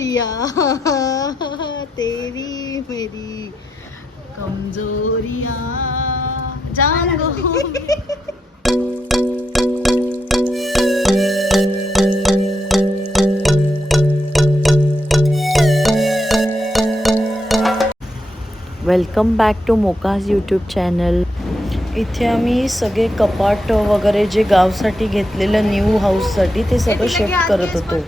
कमजोरिया तेरी मेरी कमजोरिया जान गो वेलकम बॅक टू मोकाज यूट्यूब चॅनल. इथे आम्ही सगळे कपाट वगैरे जे गावसाठी घेतलेलं न्यू हाऊससाठी ते सगळं शिफ्ट करत होतो.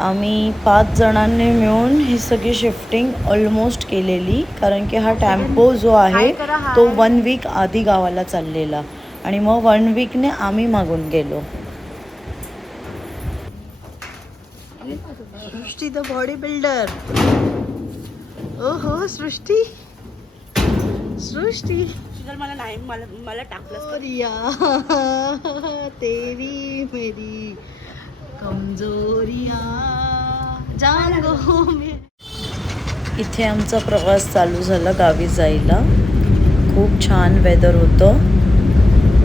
आम्ही 5 जणांनी मिळून ही सगळी शिफ्टिंग ऑलमोस्ट केलेली, कारण की हा टेम्पो जो आहे तो 1 वीक आधी गावाला चाललेला आणि मग 1 वीकने आम्ही मागून गेलो. सृष्टी द बॉडी बिल्डर. ओहो सृष्टी सृष्टी मला नाही मला टाकलं रिया तेरी मेरी कमजोरिया जान गो मे. इथे आमचा प्रवास चालू झाला गावी जायला. खूप छान वेदर होतं,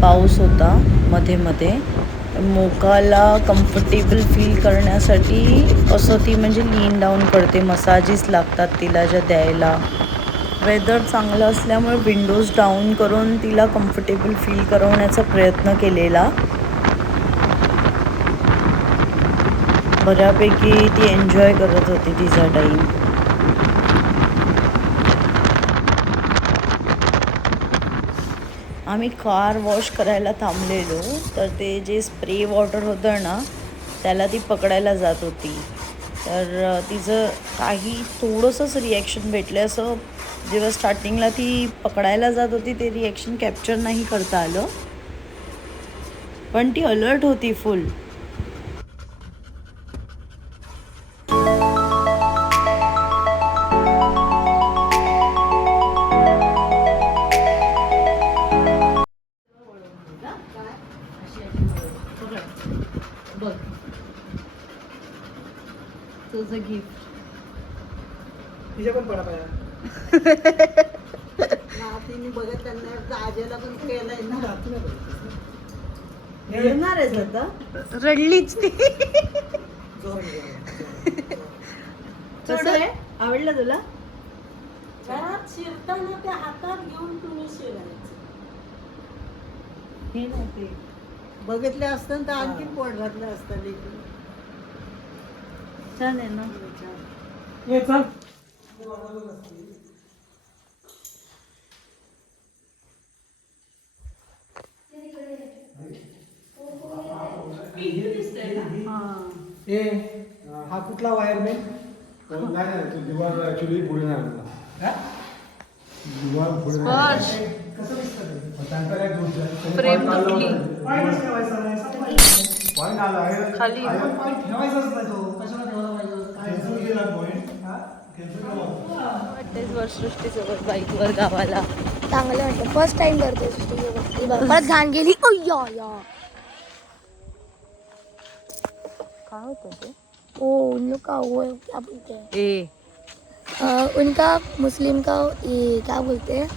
पाऊस होता मध्ये मध्ये. मोकाला कम्फर्टेबल फील करण्यासाठी असं ती म्हणजे लीन डाऊन करते, मसाजेस लागतात तिला ज्या द्यायला. वेदर चांगलं असल्यामुळे विंडोज डाऊन करून तिला कम्फर्टेबल फील करवण्याचा प्रयत्न केलेला. बऱ्यापैकी ती एन्जॉय करत होती तिचा टाईम. आम्ही कार वॉश करायला थांबलेलो, तर ते जे स्प्रे वॉटर होतं ना त्याला ती पकडायला जात होती. तर तिचं काही थोडंसंच रिॲक्शन भेटलं. असं जेव्हा स्टार्टिंगला ती पकडायला जात होती ते रिॲक्शन कॅप्चर नाही करता आलं, पण ती अलर्ट होती फुल. तुझं गिफ्ट तिच्या पण पडा पाहिजे. नातीने बघत त्यांना आजीला पण केलंय ना. येणार आहेस आता? रडलीच ती. कसं आवडलं तुला? घरात शिरताना त्या हातात घेऊन तुम्ही शिरायचं. हे नव्हते बघितले असतं तर आणखी पोट घातलं असतं लेकरं. छान आहे ना. हे चल. हा कुठला वायरमॅन? नाही तो दिवार ऍक्च्युली पुढे नाही आणला. दिवार पुढे कसं दिसतं? त्यांचा काय दोष आहे? प्रेम तुटली पॉईंट आला आहे खाली. पॉईंट ठेवायचाच नाही तो. कशाला ठेवला पाहिजे? कॅन्सल केला पॉईंट. हा कॅन्सल केला. सृष्टीसोबत बाईकवर गावाला चांगलं वाटतं. फर्स्ट टाइम करते सृष्टीसोबत. परत घाण गेली. या काय होतं ते? ओ उनका वो क्या बोलते हैं, ए उनका मुस्लिम का ये क्या बोलते हैं,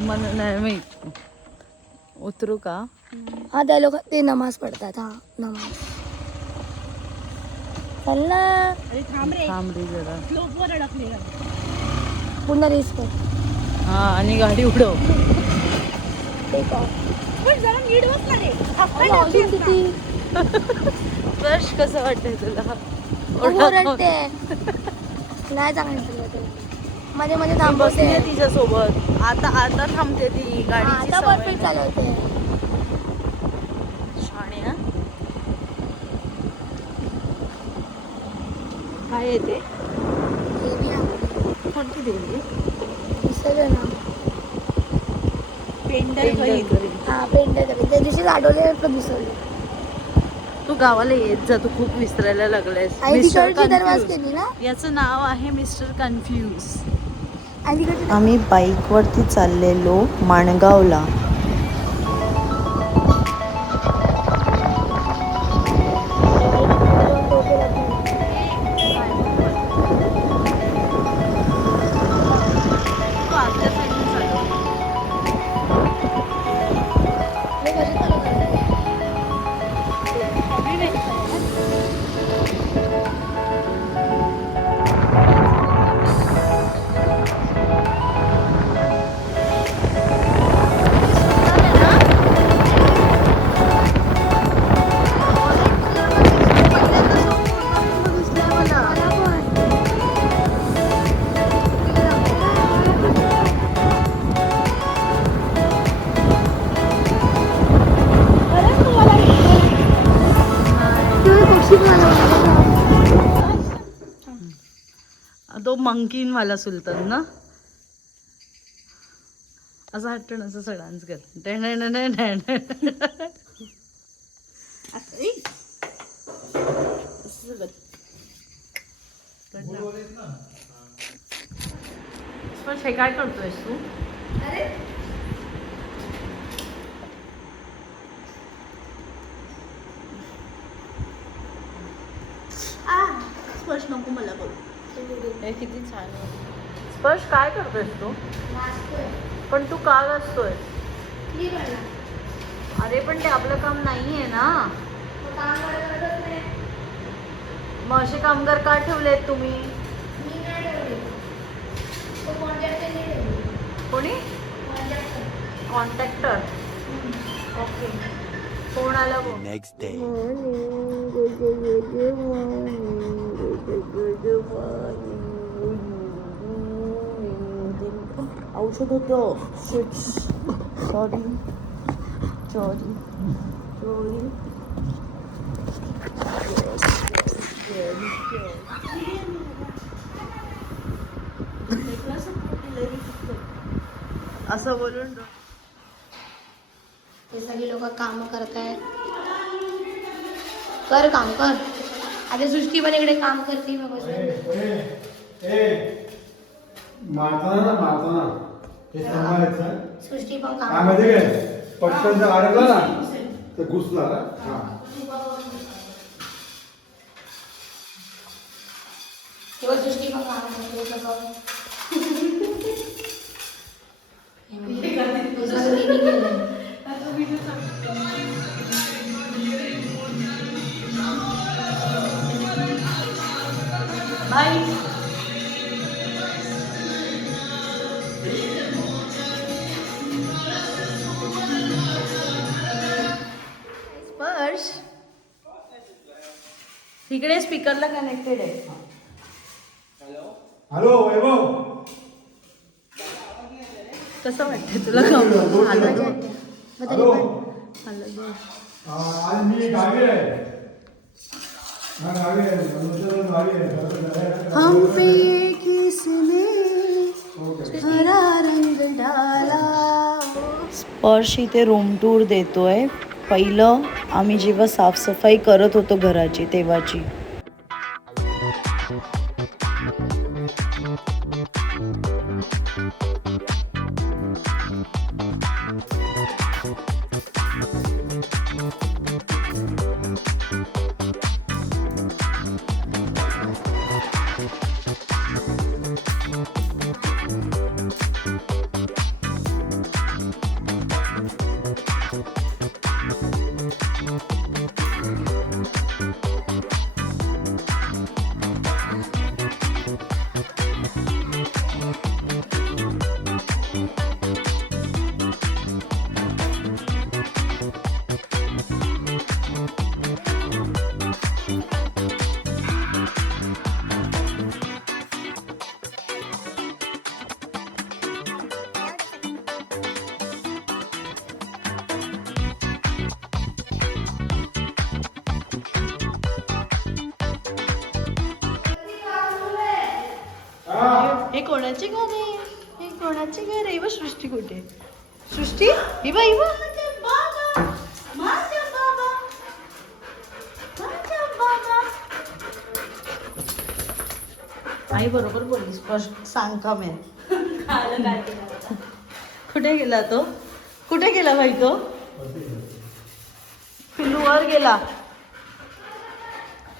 मन नाही माहित. उतरू का? हाँ त्या लोक ते नमाज पढ़तात. हाँ नमाज. चल ना अरे थांब रे जरा. स्लोपवर अडकले. पुन्हा रेस कर. हा आणि गाडी उडव. Take off. पण जरा नीट बसला रे. अजून किती स्पर्श कसं वाटतंय तुला? ओरडते. नाही चांगलं ते मध्ये मध्ये थांबवते. बसते तिच्यासोबत. आता थांबते ती. गाडीची आता सवय परफेक्ट नाही. चालवते. छान आहे ना. काय येते? देवी आहे. कोणती देवी? विसरलं ना. पेंढरकरी. हा पेंटर त्या दिवशी लाडवले पण विसरले. तू गावाला येत जा, तू खूप विसरायला लागलायस. आणि मिस्टर तिकडची दरवाज कन्फ्यूज. केली ना. याचं नाव आहे मिस्टर कन्फ्यूज. आणि तिकडची आम्ही बाईकवरती चाललेलो माणगावला. तो मंकीन वाला सुलतान ना असं हट्टण असं सगळ्यांच स्पर्श हे काय करतोयस तू? स्पर्श नको मला करू. हे किती छान आहे. स्पर्श काय करतोयस तू? पण तू का असतोय? अरे पण ते आपलं काम नाहीये ना. मग असे कामगार का ठेवलेत तुम्ही? कोणी? कॉन्ट्रॅक्टर. ओके. कोण आला गो? Next day. औषध होतं. Sorry sorry sorry. असं बोलून हे सगळे लोक काम करतायत. कर काम कर. आता सृष्टी पण इकडे काम करते. मारताना हे सांभाळायचं. सृष्टी पण काय काम माहिती काय, पटकन जर अडकला ना तर घुसला ना. हा तेव्हा सृष्टी पण काम करते सगळं. तुझं तिने केलंय. बाय. स्पर्श तिकडे स्पीकरला कनेक्टेड आहे. हॅलो वैभव, कसं वाटतं तुला? काम हॅलो. आज मी गावी आहे. हा गावी आहे. गावी आहे. हम पे किसने हरा रंग डाला. स्पर्श इथे रूम टूर देतोय. पहिलं आम्ही जेव्हा साफसफाई करत होतो घराची तेव्हाची. हे कोणाचे घर आहे? हे कोणाचे घर आहे? सृष्टी कुठे? सृष्टी हिबा हिबा. आई बरोबर बोललीस. सांग का मी कुठे गेला तो? कुठे गेला भाई तो? पिल्लूवर गेला.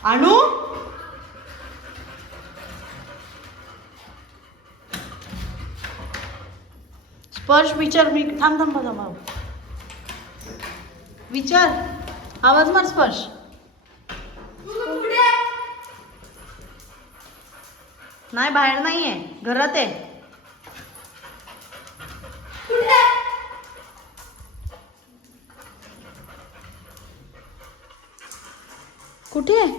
आणू स्पर्श विचार. मी थांब थांब बघा मग विचार. आवाज मार स्पर्श. नाही बाहेर नाहीये, घरात आहे. कुठे आहे?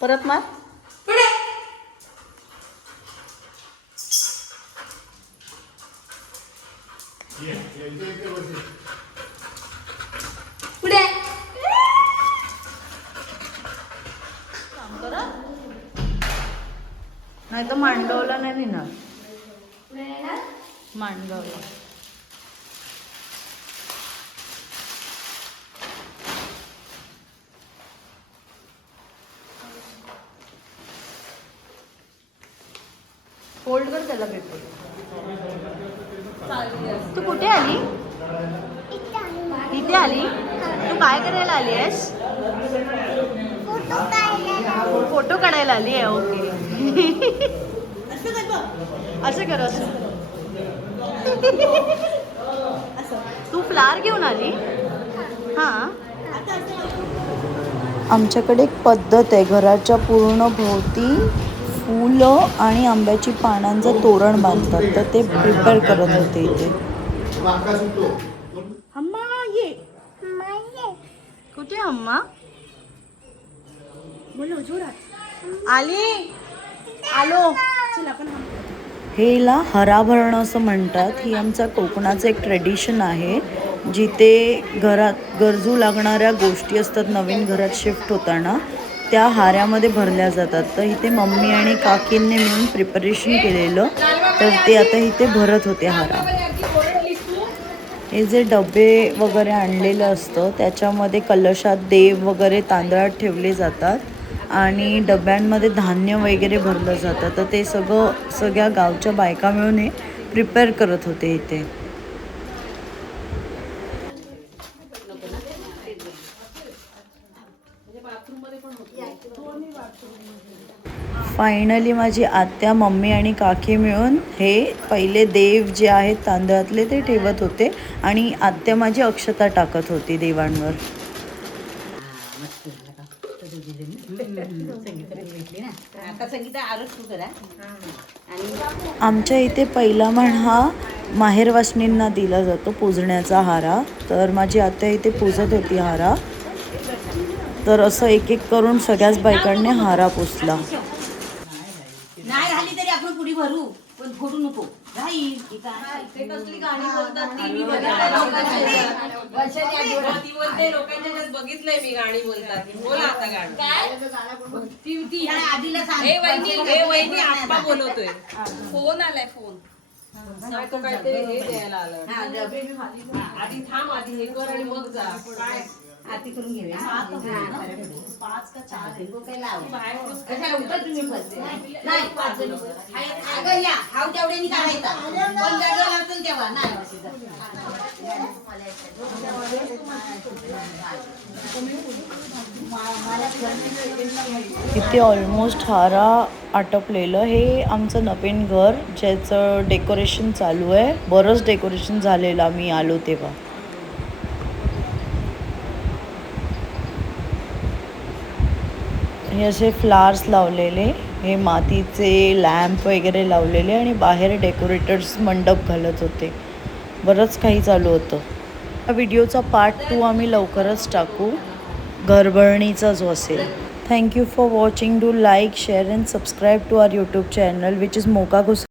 परत मार. नाही तर मांडवला नाही ना, मांडगावला. फोल्ड कर त्याला पेपर. तू कुठे आली? इथे आली. तू काय करायला आली आहेस? फोटो काढायला आली आहे. ओके. असं कर, असं. तू फ्लावर घेऊन आली? हां. आमच्याकडे एक पद्धत आहे, घराच्या पूर्ण भोवती फुलं आणि आंब्याची पानांचं तोरण बांधतात, तर ते प्रिपेअर करत होते इथे. अम्मा ये. कुठे अम्मा? बोलो जोरात. आली. आलो. हेला हरा भरणं असं म्हणतात. ही आमचा कोकणाचं एक ट्रेडिशन आहे, जिथे घरात गरजू लागणाऱ्या गोष्टी असतात नवीन घरात शिफ्ट होताना, त्या हाऱ्यामध्ये भरल्या जातात. तर इथे मम्मी आणि काकींनी मिळून प्रिपरेशन केलेलं, तर ते आता इथे भरत होते हारा. हे जे डबे वगैरे आणलेलं असतं त्याच्यामध्ये कलशात देव वगैरे तांदळात ठेवले जातात आणि डब्यांमध्ये धान्य वगैरे भरलं जातं. तर ते सगळ्या गावच्या बायका मिळून हे प्रिपेअर करत होते इथे. फायनली माझी आत्या, मम्मी आणि काकी मिळून हे पहिले देव जे आहेत तांदळातले ते ठेवत होते आणि आत्या माझी अक्षता टाकत होती देवांवर. आमच्या इथे पहिला मान हा माहेरवासनींना दिला जातो, पूजण्याचा हारा. तर माझी आत्या इथे पूजत होती हारा. तर असं एक एक करून सगळ्याच बायकांनी हारा पुसला. नाही झाली तरी आपण पुढे भरू, पण फोडू नको. बघितलंय मी गाणी बोलतात. बोला आता गाणं. आधीला सांग. हे वहिनी आप्पा बोलवतोय. फोन आलाय, फोन. तो काय ते हे द्यायला आलं. आधी थांब, आधी हे कर आणि मग जा. काय आरती करून घेऊया. 5 का 4 कशाला उतर तुम्ही बसते. नाही 5 जण. अगं या हाव तेवढ्यानी काढायचा. पण जागा लागतो तेव्हा नाही. इथे ऑलमोस्ट हारा आटपलेलं. हे आमचं नवीन घर ज्याचं डेकोरेशन चालू आहे. बरंच डेकोरेशन झालेलं आम्ही आलो तेव्हा. हे असे फ्लावर्स लावलेले, हे मातीचे लॅम्प वगैरे लावलेले आणि बाहेर डेकोरेटर्स मंडप घालत होते. बरंच काही चालू होतं. या व्हिडिओचा पार्ट 2 आम्ही लवकरच टाकू, घरभरणीचा जो असेल. Thank you for watching. Do like, share and subscribe to our YouTube channel which is mocha